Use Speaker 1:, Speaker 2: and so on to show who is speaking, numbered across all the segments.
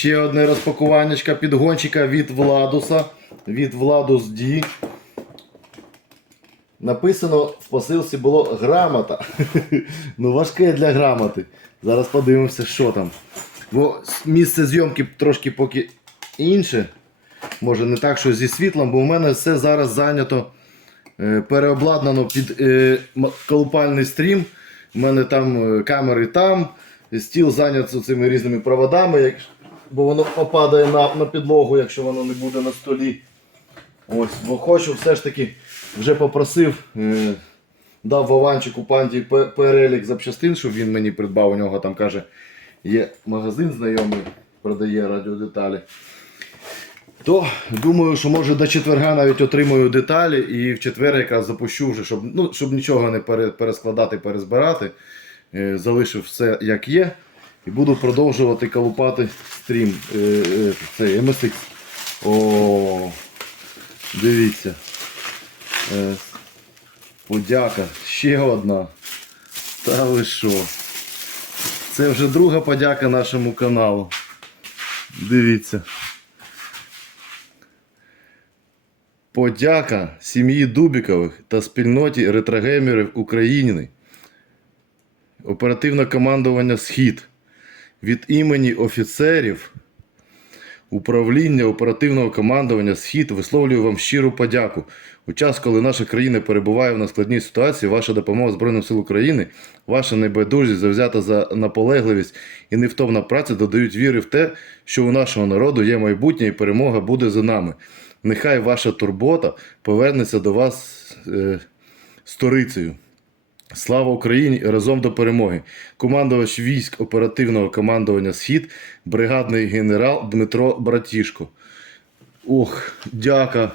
Speaker 1: ще одне розпакуваннячка підгончика від Владуса. Від Владус D. Написано в посилці було грамота. ну важке для грамоти. Зараз подивимося, що там. Бо місце зйомки трошки поки інше. Може не так, що зі світлом, бо у мене все зараз зайнято е, переобладнано під е, колупальний стрім. У мене там е, камери там, стіл зайнятий цими різними проводами, бо воно попадає на, на підлогу, якщо воно не буде на столі. Ось, бо хочу все ж таки вже попросив, е, дав Вованчику панді перелік запчастин, щоб він мені придбав. У нього там каже, є магазин знайомий, продає радіодеталі. То думаю, що може до четверга навіть отримую деталі і в четвер якраз запущу вже, щоб, ну, щоб нічого не перескладати, перезбирати. Е, залишив все як є. І буду продовжувати колупати стрім. Е, е, цей MSX. О, дивіться. Е, подяка. Ще одна. Та ви що? Це вже друга подяка нашому каналу. Дивіться. Подяка сім'ї Дубікових та спільноті ретрогеймерів України. Оперативне командування Схід від імені офіцерів управління оперативного командування Схід висловлюю вам щиру подяку. У час, коли наша країна перебуває в надскладній ситуації, ваша допомога Збройним сил України, ваша небайдужість, завзята за наполегливість і невтомна праця додають віри в те, що у нашого народу є майбутнє і перемога буде за нами. Нехай ваша турбота повернеться до вас е, сторицею. Слава Україні разом до перемоги. Командувач військ оперативного командування Схід, бригадний генерал Дмитро Братішко. Ох, дяка.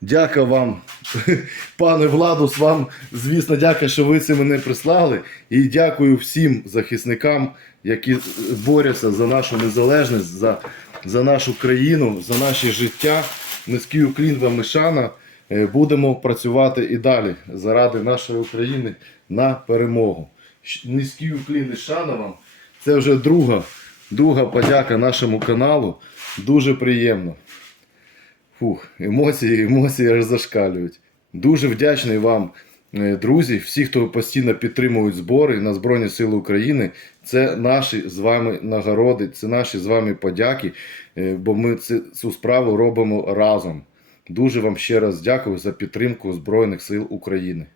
Speaker 1: Дяка вам, пане Владус, вам, звісно, дяка, що ви це мене прислали. І дякую всім захисникам, які борються за нашу незалежність, за, за нашу країну, за наше життя. Низький уклін вам і шана. Е, Будемо працювати і далі заради нашої України на перемогу. Щ- Низький уклін і шана вам. Це вже друга, друга подяка нашому каналу. Дуже приємно. Фух, емоції, емоції аж зашкалюють. Дуже вдячний вам, е, друзі, всі, хто постійно підтримують збори на Збройні Сили України. Це наші з вами нагороди, це наші з вами подяки, е, бо ми цю справу робимо разом. Дуже вам ще раз дякую за підтримку Збройних сил України.